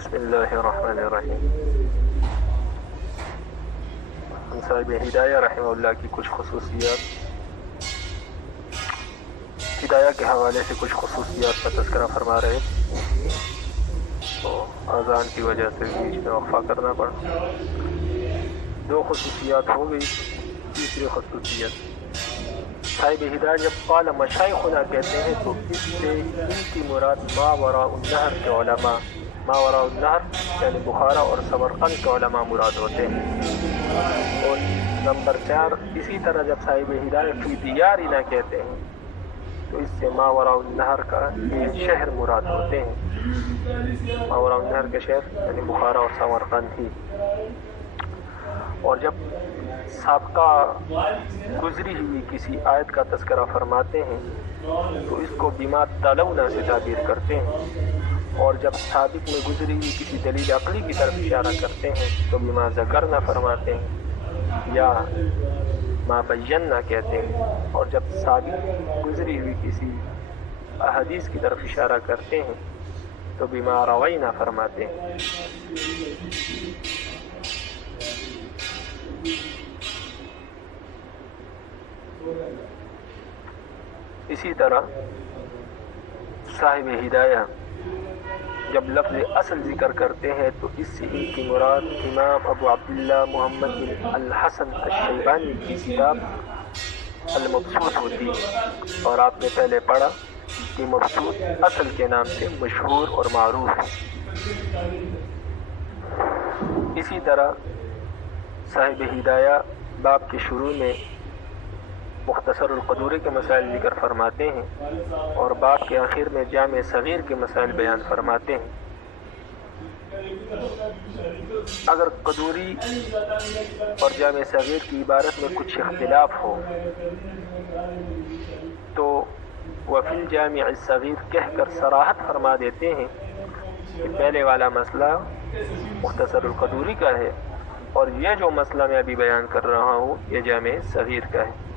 بسم اللہ الرحمن الرحیم۔ صاحب ہدایہ رحمہ اللہ کی کچھ خصوصیات، ہدایہ کے حوالے سے کچھ خصوصیات کا تذکرہ فرما رہے تو اذان کی وجہ سے بیچ میں وقفہ کرنا پڑا۔ دو خصوصیات ہو گئی، تیسری خصوصیت صاحب ہدایہ جب قال مشائخنا کہتے ہیں تو اس سے ان کی مراد ما وراء النہر کے علماء، ما وراء النہر یعنی بخارا اور سمرقند کے علماء مراد ہوتے ہیں۔ اور نمبر 4 اسی طرح جب صاحب ہدایہ فی دیارنا کہتے ہیں تو اس سے ما وراء النہر کا یہ شہر مراد ہوتے ہیں، ما وراء النہر کے شہر یعنی بخارا اور سمرقند ہی۔ اور جب سابقہ گزری ہوئی کسی آیت کا تذکرہ فرماتے ہیں تو اس کو بما تلونا سے تعبیر کرتے ہیں، اور جب سابق میں گزری ہوئی کسی دلیل عقلی کی طرف اشارہ کرتے ہیں تو بما ذکرنا فرماتے ہیں یا ما بینا کہتے ہیں، اور جب سابق گزری ہوئی کسی احادیث کی طرف اشارہ کرتے ہیں تو بما روینا فرماتے ہیں۔ اسی طرح صاحب ہدایہ جب لفظ اصل ذکر کرتے ہیں تو اس سے ان کی مراد امام ابو عبداللہ محمد بن الحسن الشیبانی کی کتاب المبسوط ہوتی ہے، اور آپ نے پہلے پڑھا کہ مبسوط اصل کے نام سے مشہور اور معروف ہے۔ اسی طرح صاحب ہدایہ باب کے شروع میں مختصر القدوری کے مسائل ذکر فرماتے ہیں اور باب کے آخر میں جامع صغیر کے مسائل بیان فرماتے ہیں۔ اگر قدوری اور جامع صغیر کی عبارت میں کچھ اختلاف ہو تو وفی الجامع الصغیر کہہ کر صراحت فرما دیتے ہیں کہ پہلے والا مسئلہ مختصر القدوری کا ہے اور یہ جو مسئلہ میں ابھی بیان کر رہا ہوں یہ جامع صغیر کا ہے۔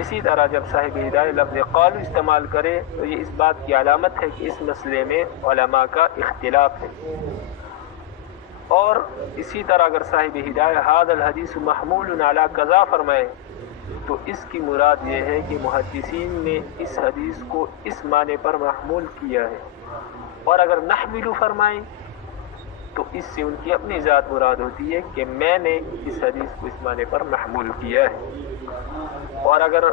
اسی طرح جب صاحب ہدایہ لفظ قالو استعمال کرے تو یہ اس بات کی علامت ہے کہ اس مسئلے میں علماء کا اختلاف ہے۔ اور اسی طرح اگر صاحب ہدایہ ھذا الحدیث محمول علی قضا فرمائے تو اس کی مراد یہ ہے کہ محدثین نے اس حدیث کو اس معنی پر محمول کیا ہے، اور اگر نحمل فرمائیں تو اس سے ان کی اپنی ذات مراد ہوتی ہے کہ میں نے اس حدیث کو اس معنی پر محمول کیا ہے۔ اور اگر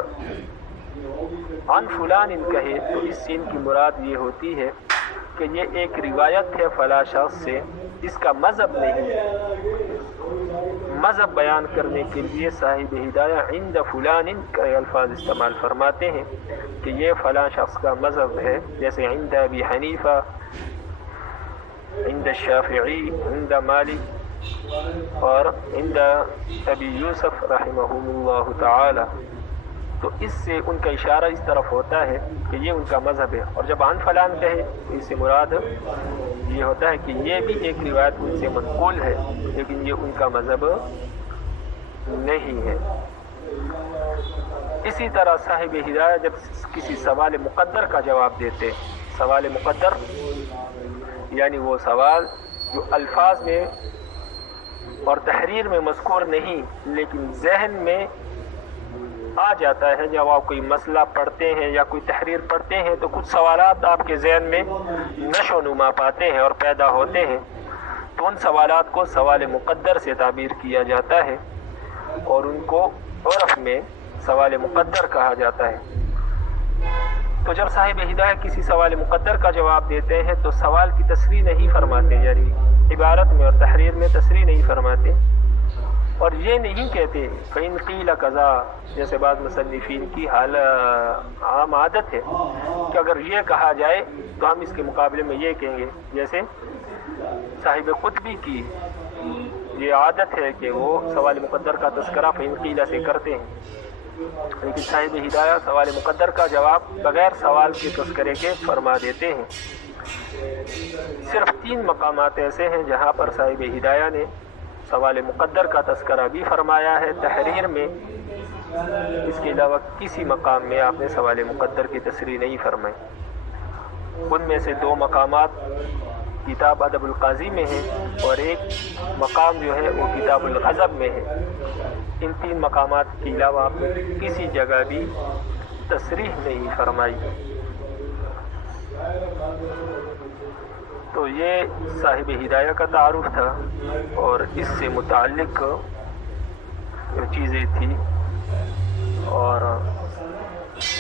عن فلان کہے تو اس سے ان کی مراد یہ ہوتی ہے کہ یہ ایک روایت ہے فلاں شخص سے، اس کا مذہب نہیں ہے۔ مذہب بیان کرنے کے لیے صاحب ہدایہ عند فلان کا الفاظ استعمال فرماتے ہیں کہ یہ فلاں شخص کا مذہب ہے، جیسے عند ابی حنیفہ، عند الشافعی، عند مالک اور عند ابی یوسف رحمہم اللہ تعالی۔ تو اس سے ان کا اشارہ اس طرف ہوتا ہے کہ یہ ان کا مذہب ہے۔ اور جب عن فلان کہے تو اس سے مراد یہ ہوتا ہے کہ یہ بھی ایک روایت ان سے منقول ہے لیکن یہ ان کا مذہب نہیں ہے۔ اسی طرح صاحب ہدایہ جب کسی سوال مقدر کا جواب دیتے، سوال مقدر یعنی وہ سوال جو الفاظ میں اور تحریر میں مذکور نہیں لیکن ذہن میں آ جاتا ہے، جب آپ کوئی مسئلہ پڑھتے ہیں یا کوئی تحریر پڑھتے ہیں تو کچھ سوالات آپ کے ذہن میں نشو و نما پاتے ہیں اور پیدا ہوتے ہیں، تو ان سوالات کو سوال مقدر سے تعبیر کیا جاتا ہے اور ان کو عرف میں سوال مقدر کہا جاتا ہے۔ تو جب صاحب ہدایہ کسی سوال مقدر کا جواب دیتے ہیں تو سوال کی تصریح نہیں فرماتے، یعنی عبارت میں اور تحریر میں تصریح نہیں فرماتے، اور یہ نہیں کہتے فَإِنْ قِيلَ كَذَا، جیسے بعض مصنفین کی عام عادت ہے کہ اگر یہ کہا جائے تو ہم اس کے مقابلے میں یہ کہیں گے، جیسے صاحب قطبی کی یہ عادت ہے کہ وہ سوال مقدر کا تذکرہ فَإِنْ قِيلَ سے کرتے ہیں، لیکن صاحب ہدایہ سوال مقدر کا جواب بغیر سوال کے تذکرے کے فرما دیتے ہیں۔ صرف 3 مقامات ایسے ہیں جہاں پر صاحب ہدایہ نے سوال مقدر کا تذکرہ بھی فرمایا ہے تحریر میں، اس کے علاوہ کسی مقام میں آپ نے سوال مقدر کی تصریح نہیں فرمائی۔ ان میں سے 2 مقامات کتاب ادب القاضی میں ہے اور ایک مقام جو ہے وہ کتاب الغضب میں ہے۔ ان 3 مقامات کے علاوہ آپ نے کسی جگہ بھی تصریح نہیں فرمائی۔ تو یہ صاحب ہدایہ کا تعارف تھا، اور اس سے متعلق جو چیزیں تھی اور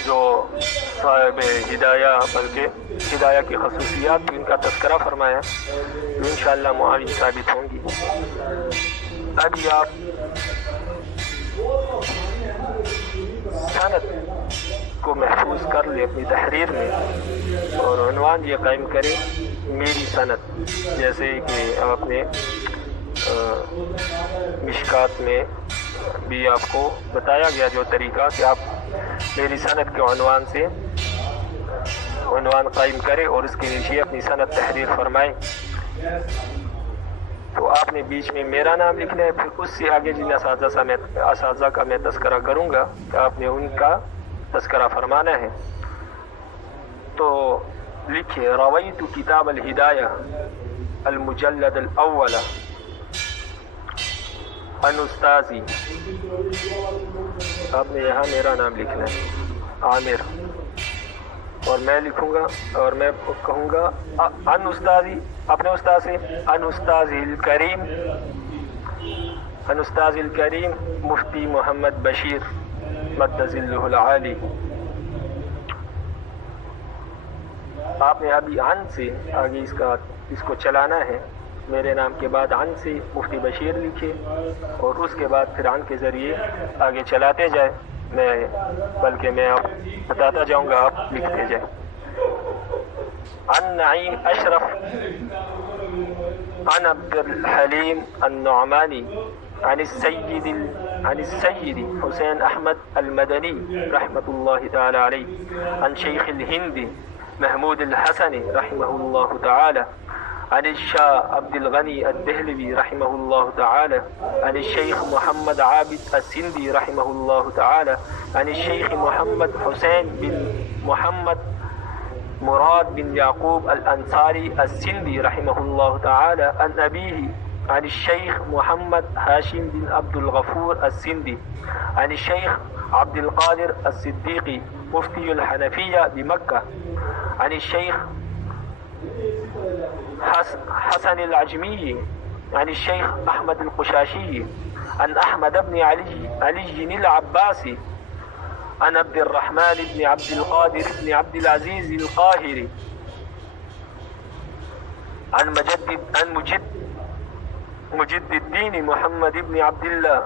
جو صاحب ہدایہ بلکہ ہدایہ کی خصوصیات ان کا تذکرہ فرمایا، جو انشاءاللہ معاون ثابت ہوں گی۔ ابھی آپ سند کو محفوظ کر لیں اپنی تحریر میں، اور عنوان یہ قائم کریں میری سند، جیسے کہ آپ نے مشکات میں بھی آپ کو بتایا گیا جو طریقہ کہ آپ میری سند کے عنوان سے عنوان قائم کریں اور اس کے نیچے اپنی سند تحریر فرمائیں۔ تو آپ نے بیچ میں میرا نام لکھنا ہے، پھر اس سے آگے جن اساتذہ کا میں تذکرہ کروں گا کہ آپ نے ان کا تذکرہ فرمانا ہے۔ تو لکھے رویت کتاب الہدایہ المجلد الاول ان استاذی، آپ نے یہاں میرا نام لکھنا ہے عامر، اور میں لکھوں گا اور میں کہوں گا ان استاذی اپنے استاد سے، ان استاذی الکریم، ان استاذی الکریم مفتی محمد بشیر مد ظلہ العالی۔ آپ نے ابھی ان سے آگے اس کو چلانا ہے، میرے نام کے بعد ان سے مفتی بشیر لکھے، اور اس کے بعد پھر ان کے ذریعے آگے چلاتے جائے، بلکہ میں آپ بتاتا جاؤں گا، آپ لکھتے جائیں۔ عن نعیم اشرف عن عبد الحلیم النعمانی عن السید حسین احمد المدنی رحمۃ اللہ تعالی علیہ، عن شیخ الہند محمود الحسن رحمہ اللہ تعالی، عن الشاہ عبد الغنی الدہلوی رحمہ اللہ تعالی، عن الشیخ محمد عابد السندی رحمہ اللہ تعالی، عن الشیخ محمد حسین بن محمد مراد بن یعقوب الانصاری السندی رحمہ اللہ تعالی، عن ابیہ عن الشیخ محمد ہاشم بن عبد الغفور السندی، عن الشیخ عبد القادر الصدیقی مفتی الحنفیہ بمکہ، عن الشیخ حسن العجمی عن الشیخ احمد القشاشی، عن احمد بن علی العباسی، عن عبد الرحمن بن عبد القادر بن عبد العزیز القاہری، عن مجد الدین محمد بن عبد اللہ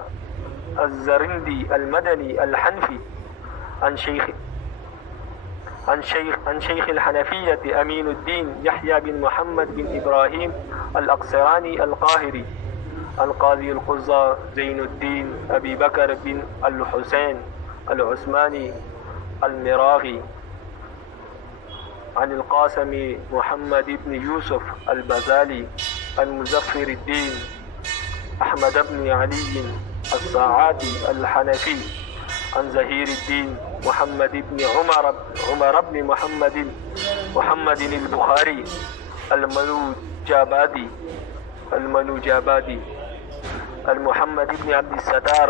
الزرندی المدنی الحنفی، عن شیخ الحنفیت امین الدین یحییٰ بن محمد بن ابراہیم الاقصرانی القاہری، عن قاضی القضاء زین الدین ابی بکر بن الحسین العثمانی المراغی، عن القاسم محمد بن یوسف البزالی، عن مظفر الدین احمد بن علی الساعاتی الحنفی، عن ظہیر الدین محمد بن عمر بن محمد البخاری المنوجابادی، عن محمد بن عبد الستار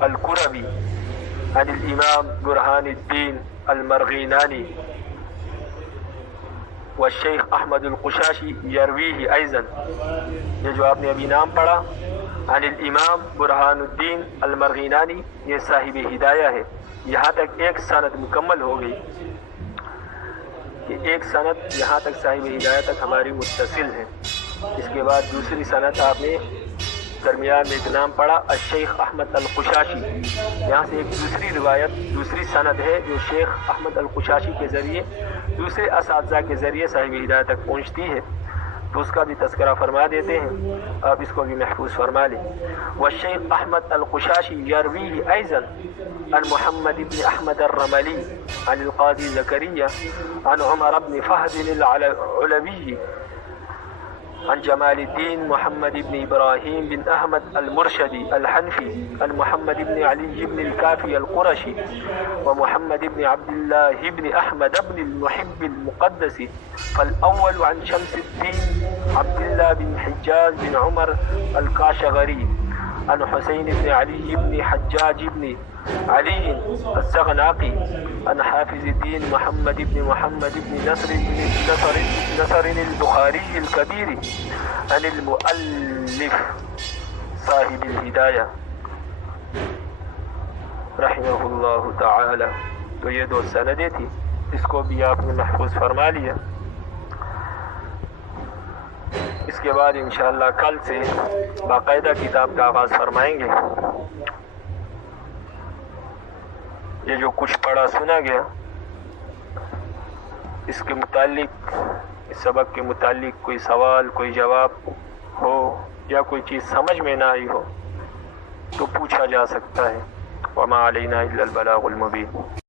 الکروی، عن الامام برہان الدین المرغینانی والشیخ احمد القشاشی یرویہ ایضاً، یہ جو آپ نے ابھی نام پڑھا عن الامام برہان الدین المرغینانی، یہ صاحب ہدایہ ہے۔ یہاں تک ایک سند مکمل ہو گئی کہ ایک سند یہاں تک صاحب ہدایہ تک ہماری متصل ہے۔ اس کے بعد دوسری سند آپ نے درمیان میں ایک نام پڑھا الشیخ احمد القشاشی، یہاں سے ایک دوسری روایت دوسری سند ہے جو شیخ احمد القشاشی کے ذریعے دوسرے اساتذہ کے ذریعے صاحب ہدایہ تک پہنچتی ہے، تو اس کا بھی تذکرہ فرما دیتے ہیں، آپ اس کو بھی محفوظ فرما لیں۔ والشیخ احمد القشاشی یرویہ ایضاً عن محمد بن احمد الرملی، عن القاضی زکریہ، عن عمر بن فہد العلوی، عن جمال الدين محمد بن إبراهيم بن أحمد المرشدي الحنفي عن محمد بن علي بن الكافي القرشي ومحمد بن عبد الله بن أحمد بن المحب المقدس. فالأول عن شمس الدين عبد الله بن حجاج بن عمر الكاشغري عن حسين بن علي بن حجاج بن علي الزغناقي عن حافظ الدين محمد بن محمد بن نصر البخاري الكبير عن المؤلف صاحب الهداية رحمہ اللہ تعالی. تو یہ 2 سندیں تھی، اس کو بھی آپ نے محفوظ فرما لیا. اس کے بعد انشاءاللہ کل سے باقاعدہ کتاب کا آغاز فرمائیں گے. یہ جو کچھ پڑھا سنا گیا اس کے متعلق، اس سبق کے متعلق کوئی سوال، کوئی جواب ہو یا کوئی چیز سمجھ میں نہ آئی ہو تو پوچھا جا سکتا ہے. وما علینا الا البلاغ المبین.